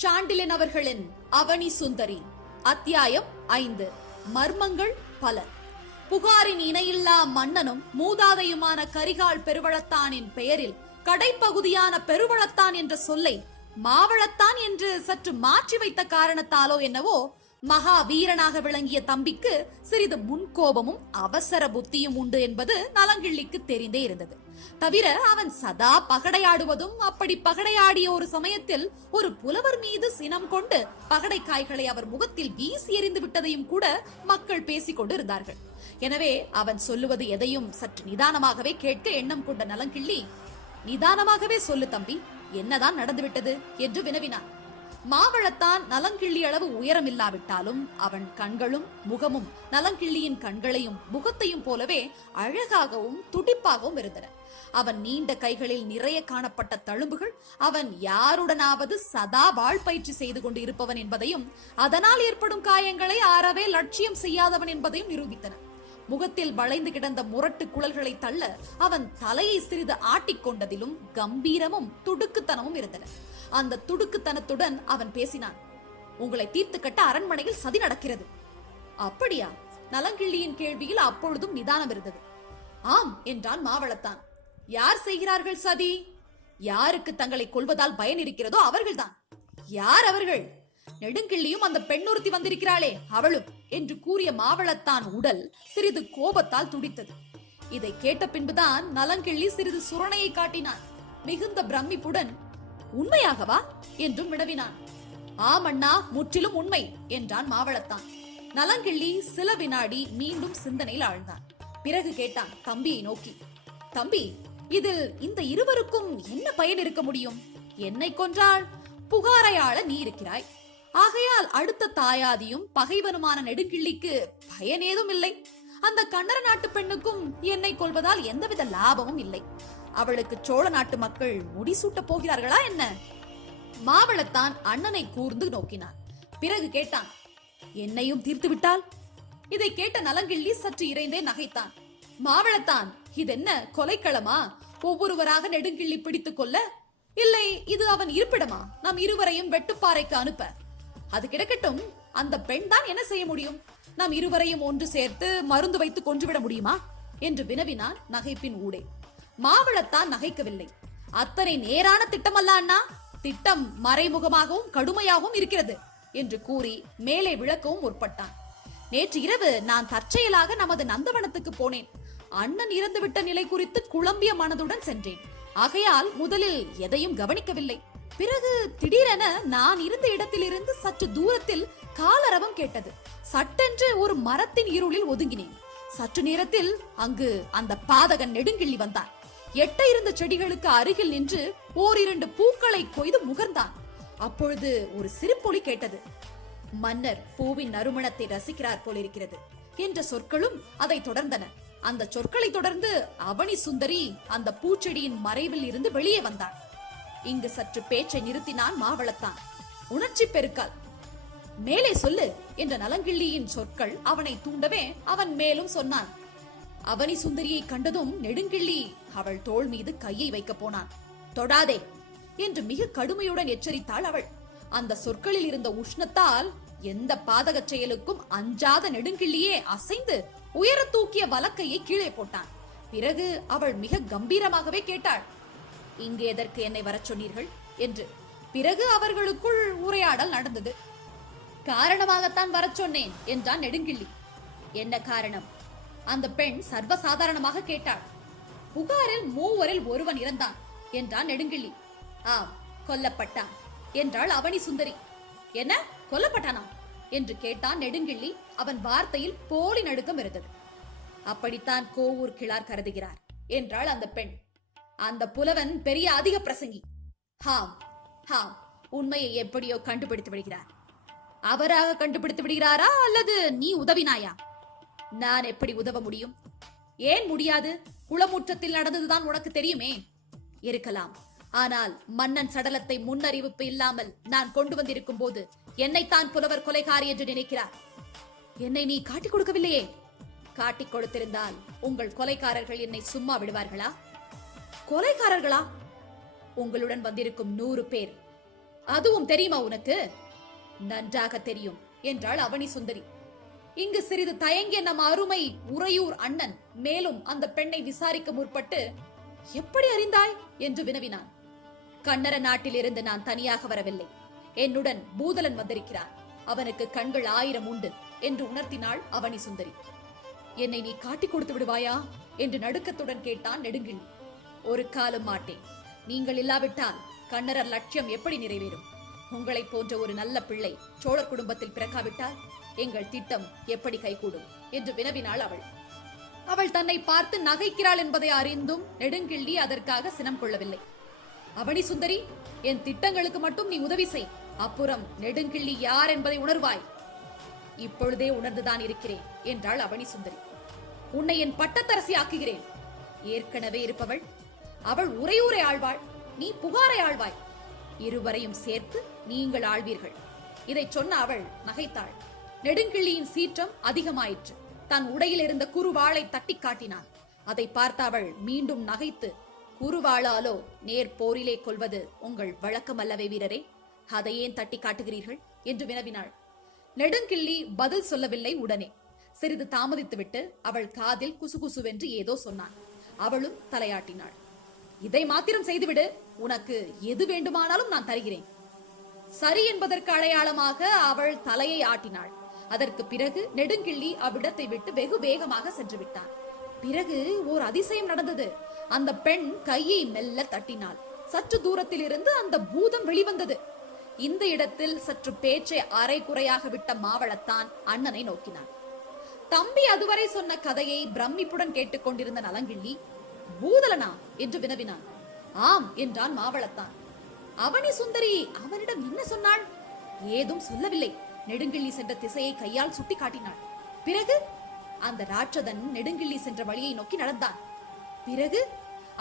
சாண்டிலியன் அவர்களின் அவனி சுந்தரி அத்தியாயம் 5. மர்மங்கள் பல. புகாரின் இணையில்லா மன்னனும் மூதாதையுமான கரிகால் பெருவளத்தானின் பெயரில் கடைப்பகுதியான பெருவளத்தான் என்ற சொல்லை மாவளத்தான் என்று சற்று மாற்றி வைத்த காரணத்தாலோ என்னவோ மகா வீரனாக விளங்கிய தம்பிக்கு சிறிது முன்கோபமும் அவசர புத்தியும் உண்டு என்பது நலங்கிள்ளிக்கு தெரிந்தே இருந்தது. தவிர அவன் சதா பகடையாடுவதும், அப்படி பகடையாடிய ஒரு சமயத்தில் ஒரு புலவர் மீது சினம் கொண்டு பகடை காய்களை அவர் முகத்தில் வீசி எறிந்து விட்டதையும் கூட மக்கள் பேசிக் கொண்டு இருந்தார்கள். எனவே அவன் சொல்லுவது எதையும் சற்று நிதானமாகவே கேட்க எண்ணம் கொண்ட நலங்கிள்ளி, நிதானமாகவே சொல்லு தம்பி, என்னதான் நடந்துவிட்டது என்று வினவினான். மாவளத்தான் நலங்கிள்ளி அளவு உயரம் இல்லாவிட்டாலும் அவன் கண்களும் முகமும் நலங்கிள்ளியின் கண்களையும் முகத்தையும் போலவே அழகாகவும் துடிப்பாகவும் இருந்தன. அவன் நீண்ட கைகளில் நிறைய காணப்பட்ட தழும்புகள் அவன் யாருடனாவது சதா வாழ்பயிற்சி செய்து கொண்டு இருப்பவன் என்பதையும் அதனால் ஏற்படும் காயங்களை அறவே லட்சியம் செய்யாதவன் என்பதையும் நிரூபித்தன. முகத்தில் வளைந்து கிடந்த முரட்டு குழல்களை தள்ள அவன் தலையை சிறிது ஆட்டிக்கொண்டதிலும் கம்பீரமும் துடுக்குத்தனமும் இருந்தன. அந்த துடுக்குத்தனத்துடன் அவன் பேசினான். உங்களை தீர்த்து கட்ட அரண்மனையில் சதி நடக்கிறது. அப்படியா? நலங்கிள்ளியின் கேள்வியில் அப்பொழுதும் நிதானம் இருந்தது. ஆம் என்றான் மாவளத்தான். யார் செய்கிறார்கள் சதி? யாருக்கு தங்களை கொல்வதால் பயன் இருக்கிறதோ அவர்கள்தான். யார் அவர்கள்? நெடுங்கிள்ளியும் அந்த பெண்ணொருத்தி வந்திருக்கிறாளே அவளும் என்று கூறிய மாவளத்தான் உடல் சிறிது கோபத்தால் துடித்தது. இதை கேட்ட பின்புதான் நலங்கிள்ளி சிறிது சுரணையை காட்டினான். மிகுந்த பிரமிப்புடன், உண்மையாகவா என்றும் வினவினான். ஆமண்ணா, முற்றிலும் உண்மை என்றான் மாவளத்தான். நலங்கிள்ளி சில வினாடி மீண்டும் சிந்தனையில் ஆழ்ந்தான். பிறகு கேட்டான் தம்பியை நோக்கி, தம்பி, இதில் இந்த இருவருக்கும் என்ன பயன் இருக்க முடியும்? என்னை கொன்றால் புகாரையாள நீ இருக்கிறாய். ஆகையால் அடுத்த தாயாதியும் பகைவனுமான நெடுங்கிள்ளிக்கு பயன் ஏதும் இல்லை. அந்த கன்னட நாட்டு பெண்ணுக்கும் என்னை கொள்வதால் எந்தவித லாபமும் இல்லை. அவளுக்கு சோழ நாட்டு மக்கள் முடிசூட்ட போகிறார்களா என்ன? மாவளத்தான் அண்ணனை கூர்ந்து நோக்கினான். பிறகு கேட்டான், என்னையும் தீர்த்து விட்டால்? இதை கேட்ட நலங்கிள்ளி சற்று இறைந்தே நகைத்தான். மாவளத்தான், இதென்ன கொலைக்களமா? ஒவ்வொருவராக நெடுங்கிள்ளி பிடித்துக் கொள்ள? இல்லை, இது அவன் இருப்பிடமா? நம் இருவரையும் வெட்டுப்பாறைக்கு அனுப்ப? அது கிடக்கட்டும், அந்த பெண் தான் என்ன செய்ய முடியும்? நாம் இருவரையும் ஒன்று சேர்த்து மருந்து வைத்து கொன்றுவிட முடியுமா என்று வினவினான் நகைப்பின் ஊடே. மாவளத்தான் நகைக்கவில்லை. அத்தனை நேரான திட்டம் அல்ல அண்ணா, திட்டம் மறைமுகமாகவும் கடுமையாகவும் இருக்கிறது என்று கூறி மேலே விளக்கவும் முற்பட்டான். நேற்று இரவு நான் தற்செயலாக நமது நந்தவனத்துக்கு போனேன். அண்ணன் இறந்துவிட்ட நிலை குறித்து குழம்பிய மனதுடன் சென்றேன். ஆகையால் முதலில் எதையும் கவனிக்கவில்லை. பிறகு திடீரென நான் இருந்த இடத்திலிருந்து சற்று தூரத்தில் காலரவம் கேட்டது. சட்டென்று ஒரு மரத்தின் இருளில் ஒதுங்கினேன். சற்று நேரத்தில் அங்கு அந்த பாதகன் நெடுங்கிள்ளி வந்தான். எட்ட இருந்த செடிகளுக்கு அருகில் நின்று ஓரிரண்டு பூக்களை கொய்து முகர்ந்தான். அப்பொழுது ஒரு சிரிப்பொலி கேட்டது. மன்னர் பூவின் நறுமணத்தை ரசிக்கிறார் போலிருக்கிறது என்ற சொற்களும் அதை தொடர்ந்தன. அந்த சொற்களை தொடர்ந்து அவனி சுந்தரி அந்த பூச்செடியின் மறைவில் இருந்து வெளியே வந்தான். இங்கு சற்று பேச்சை நிறுத்தினான் மாவளத்தான். உணர்ச்சி பெருக்கால், மேலே சொல்லு என்ற நலங்கிள்ளியின் சொற்கள் அவனை தூண்டவே அவன் மேலும் சொன்னான். அவனி சுந்தரியை கண்டதும் நெடுங்கிள்ளி அவள் தோள் மீது கையை வைக்க போனான். தொடாதே என்று மிக கடுமையுடன் எச்சரித்தாள் அவள். அந்த சொற்களில் இருந்த உஷ்ணத்தால் எந்த பாதக செயலுக்கும் அஞ்சாத நெடுங்கிள்ளியே அசைந்து உயர தூக்கிய வலக்கையை கீழே போட்டான். பிறகு அவள் மிக கம்பீரமாகவே கேட்டாள், இங்கு எதற்கு என்னை வரச் சொன்னீர்கள் என்று. பிறகு அவர்களுக்குள் உரையாடல் நடந்தது. காரணமாகத்தான் வரச் சொன்னேன் என்றான் நெடுங்கிள்ளி. என்ன காரணம்? அந்த பெண் சர்வசாதாரணமாக கேட்டாள். புகாரில் 3 ஒருவன் இறந்தான் என்றான் நெடுங்கிள்ளி. ஆம், கொல்லப்பட்டான் என்றாள் அவனி சுந்தரி. என்ன, கொல்லப்பட்டானா என்று கேட்டான் நெடுங்கிள்ளி. அவன் வார்த்தையில் போலி நடுக்கம் இருந்தது. அப்படித்தான் கோவூர் கிழார் கருதுகிறார் என்றாள் அந்த பெண். அந்த புலவன் பெரிய அதிக பிரசங்கி. ஹாம் ஹாம், உண்மையை எப்படியோ கண்டுபிடித்து விடுகிறார். அவராக கண்டுபிடித்து விடுகிறாரா அல்லது நீ உதவினாயா? நான் எப்படி உதவ முடியும்? ஏன் முடியாது? குளமுற்றத்தில் நடந்ததுதான் உனக்கு தெரியுமே. இருக்கலாம், ஆனால் மன்னன் சடலத்தை முன்னறிவிப்பு இல்லாமல் நான் கொண்டு வந்திருக்கும் போது என்னைத்தான் புலவர் கொலைகாரி என்று நினைக்கிறார். என்னை நீ காட்டிக் கொடுக்கவில்லையே. காட்டிக் கொடுத்திருந்தால் உங்கள் கொலைகாரர்கள் என்னை சும்மா விடுவார்களா? கொலைகாரர்களா? உங்களுடன் வந்திருக்கும் 100 பேர் அதுவும் தெரியுமா உனக்கு? நன்றாக தெரியும் என்றாள் அவனி சுந்தரி. இங்கு சிறிது தயங்கிய நம் அருமை உறையூர் அண்ணன் மேலும் அந்த பெண்ணை விசாரிக்க முற்பட்டு, எப்படி அறிந்தாய் என்று வினவினான். கன்னர நாட்டில் இருந்து நான் தனியாக வரவில்லை. என்னுடன் பூதலன் வந்திருக்கிறான். அவனுக்கு கண்கள் 1000 உண்டு என்று உணர்த்தினாள் அவனி சுந்தரி. என்னை நீ காட்டிக் கொடுத்து விடுவாயா என்று நடுக்கத்துடன் கேட்டான் நெடுங்கிள்ளி. ஒரு காலம் மாட்டேன். நீங்கள் இல்லாவிட்டால் கண்ணரர் லட்சியம் எப்படி நிறைவேறும்? உங்களை போன்ற ஒரு நல்ல பிள்ளை சோழர் குடும்பத்தில் பிறக்காவிட்டால் எங்கள் திட்டம் எப்படி கைகூடும் என்று வினவினாள் அவள். அவள் தன்னை பார்த்து நகைக்கிறாள் என்பதை அறிந்தும் நெடுங்கிள்ளி அதற்காக சினம் கொள்ளவில்லை. அவனி சுந்தரி, என் திட்டங்களுக்கு மட்டும் நீ உதவி செய். அப்புறம் நெடுங்கிள்ளி யார் என்பதை உணர்வாய். இப்பொழுதே உணர்ந்துதான் இருக்கிறேன் என்றாள் அவனி சுந்தரி. உன்னை என் பட்டத்தரசி ஆக்குகிறேன். ஏற்கனவே இருப்பவள் அவள் உறையூரை ஆழ்வாள், நீ புகாரை ஆழ்வாய். இருவரையும் சேர்த்து நீங்கள் ஆழ்வீர்கள். இதை சொன்ன அவள் நகைத்தாள். நெடுங்கிள்ளியின் சீற்றம் அதிகமாயிற்று. தன் உடையில் இருந்த குறுவாளை தட்டி காட்டினான். அதை பார்த்த அவள் மீண்டும் நகைத்து, குறுவாளாலோ நேர் போரிலே கொள்வது உங்கள் வழக்கம் அல்லவே வீரரே, அதை ஏன் தட்டி காட்டுகிறீர்கள் என்று வினவினாள். நெடுங்கிள்ளி பதில் சொல்லவில்லை. உடனே சிறிது தாமதித்துவிட்டு அவள் காதில் குசுகுசுவென்று ஏதோ சொன்னான். அவளும் தலையாட்டினாள். இதை மாத்திரம் செய்துவிடு, உனக்கு எது வேண்டுமானாலும் நான் தருகிறேன். சரி என்பதற்கு அடையாளமாக அவள் தலையை ஆட்டினாள். அதற்கு பிறகு நெடுங்கிள்ளி அவ்விடத்தை விட்டு வெகு வேகமாக சென்று விட்டான். பிறகு ஓர் அதிசயம் நடந்தது. அந்த பெண் கையை மெல்ல தட்டினாள். சற்று தூரத்தில் இருந்து அந்த பூதம் வெளிவந்தது. இந்த இடத்தில் சற்று பேச்சை அரை குறையாக விட்ட மாவளத்தான் அண்ணனை நோக்கினான். தம்பி அதுவரை சொன்ன கதையை பிரமிப்புடன் கேட்டுக்கொண்டிருந்த நலங்கிள்ளி, பூதலனா என்று வினவினான். ஆம் என்றான் மாவளத்தான். அவனி சுந்தரி அவனிடம் என்ன சொன்னாள்? ஏதும் சொல்லவில்லை. நெடுங்கிள்ளி சென்ற திசையை கையால் சுட்டி காட்டினாள். பிறகு அந்த ராட்சதன் நெடுங்கிள்ளி சென்ற வழியை நோக்கி நடந்தான். பிறகு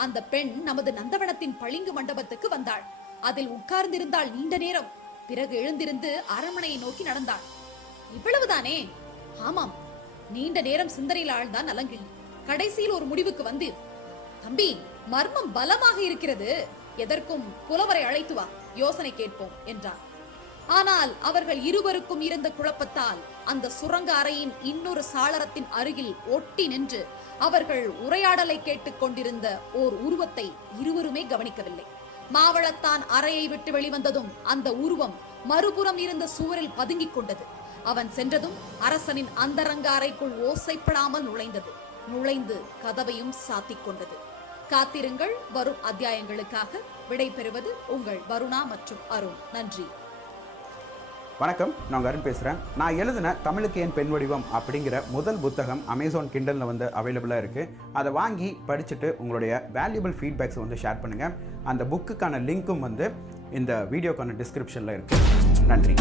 அந்த பெண் நமது நந்தவனத்தின் பளிங்கு மண்டபத்துக்கு வந்தாள். அதில் உட்கார்ந்திருந்தாள் நீண்ட நேரம். பிறகு எழுந்திருந்து அரண்மனையை நோக்கி நடந்தாள். இவ்வளவுதானே? ஆமாம். நீண்ட நேரம் சிந்தனையில் ஆழ்ந்தான் நலங்கிள்ளி. கடைசியில் ஒரு முடிவுக்கு வந்து, தம்பி, மர்மம் பலமாக இருக்கிறது. எதற்கும் புலவரை அழைத்து வா, யோசனை கேட்போம் என்றார். ஆனால் அவர்கள் இருவருக்கும் இருந்த குழப்பத்தால் அந்த சுரங்க அறையின் இன்னொரு சாளரத்தின் அருகில் ஒட்டி நின்று அவர்கள் உரையாடலை கேட்டுக் கொண்டிருந்த ஓர் உருவத்தை இருவருமே கவனிக்கவில்லை. மாவளத்தான் அறையை விட்டு வெளிவந்ததும் அந்த உருவம் மறுபுறம் இருந்த சுவரில் பதுங்கிக் கொண்டது. அவன் சென்றதும் அரசனின் அந்தரங்க அறைக்குள் ஓசைப்படாமல் நுழைந்து கதவையும் சாத்திக் கொண்டது. காத்திருங்கள், வரும் அத்தியாயங்களுக்காக. விடை பெறுவது உங்கள் வருணா மற்றும் அருண். நன்றி. வணக்கம், நான் அருண் பேசுகிறேன். நான் எழுதின தமிழுக்கு ஏன் பெண் வடிவம் அப்படிங்கிற முதல் புத்தகம் அமேசான் கிண்டலில் வந்து அவைலபிளாக இருக்குது. அதை வாங்கி படிச்சுட்டு உங்களுடைய வேல்யூபிள் ஃபீட்பேக்ஸை வந்து ஷேர் பண்ணுங்கள். அந்த புக்குக்கான லிங்க்கும் வந்து இந்த வீடியோக்கான டிஸ்கிரிப்ஷனில் இருக்குது. நன்றி.